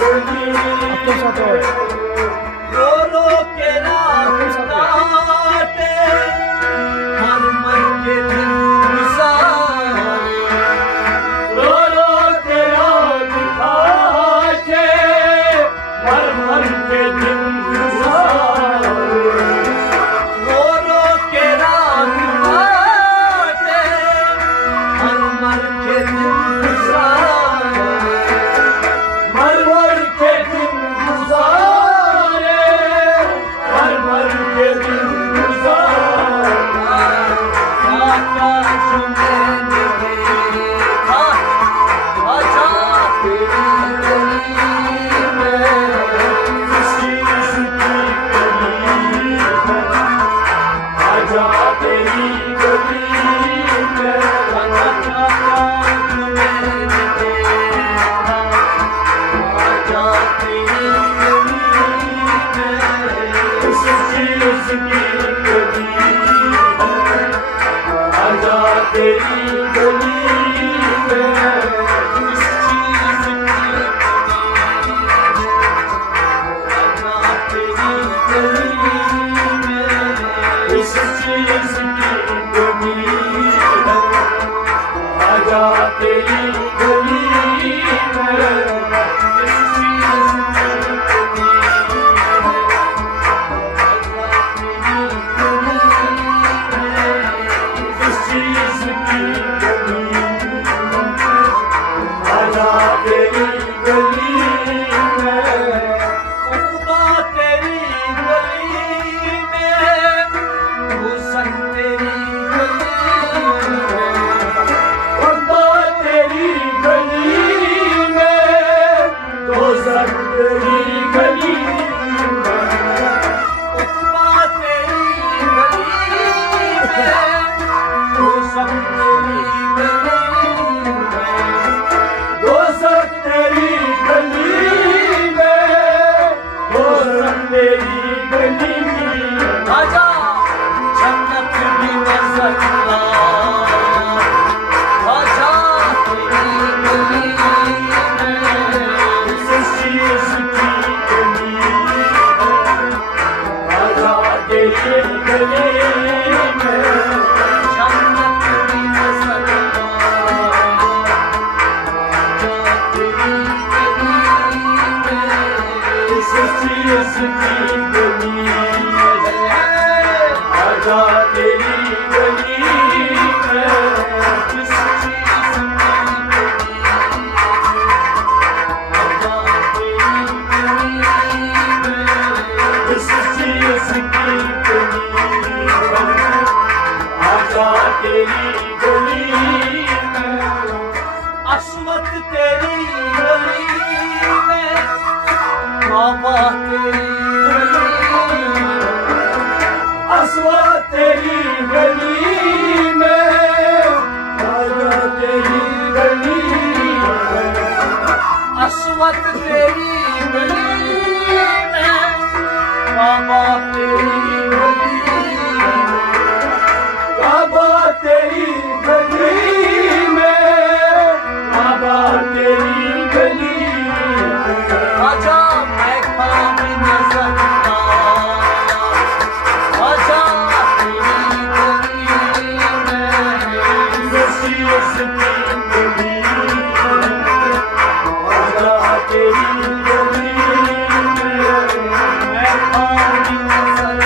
आपके साथ है। रो रो के रास्ता काटे, मर मर के दिन गुजारे। रो रो के रात काटे, मर मर के दिन गुजारे। रो रो के रात काटे, मर मर के दिन गुजारे। मर मर के दिन गुजारे, मर मर के दिन गुजारे। क्या जो मैंने देखा, आजा तेरी गली में, किसी की गली में, आजा तेरी गली में। क्या जो मैंने देखा, आजा तेरी गली में, किसी चीज़ की गली में, आजा तेरी गली में, किस चीज़ की गली में, आजा तेरी गली में, किस चीज़ की गली में, आजा तेरी गली में, किस चीज़ की आजा तेरी गली में। उकबा तेरी गली में, हुसन तेरी गली में। उकबा तेरी गली में, हुसन तेरी गली में। उकबा तेरी गली में, हुसन तेरी गली में। दोस्त तेरी गली में, दोस्त तेरी गली में। आजा जन्नत भी नजर आए, आजा तेरी गली में, किस चीज़ की गली में, आजा तेरी गली में। जन्नत भी नजर आए, आजा तेरी गली में, किस चीज़ की गली है, आजा तेरी गली में, किस चीज़ की गली है, आजा तेरी गली में, किस चीज़ की गली है, आजा तेरी गली में। अस्मत तेरी गली में, बाबा तेरी गली में। अस्मत तेरी गली में, बाबा तेरी गली में। अस्मत तेरी गली में, बाबा तेरी गली में। बाबा तेरी गली में, बाबा तेरी गली में। आजा मैं खाली नजर आया, आजा तेरी गली में, नसीब की गली में, आजा तेरी गली में, मैं खाली नजर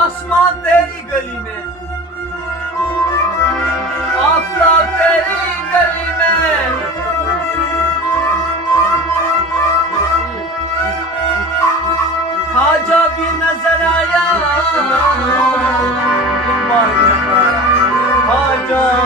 आसमां तेरी गली में, आफताब तेरी गली में, खाजा भी नजर आया, खाजा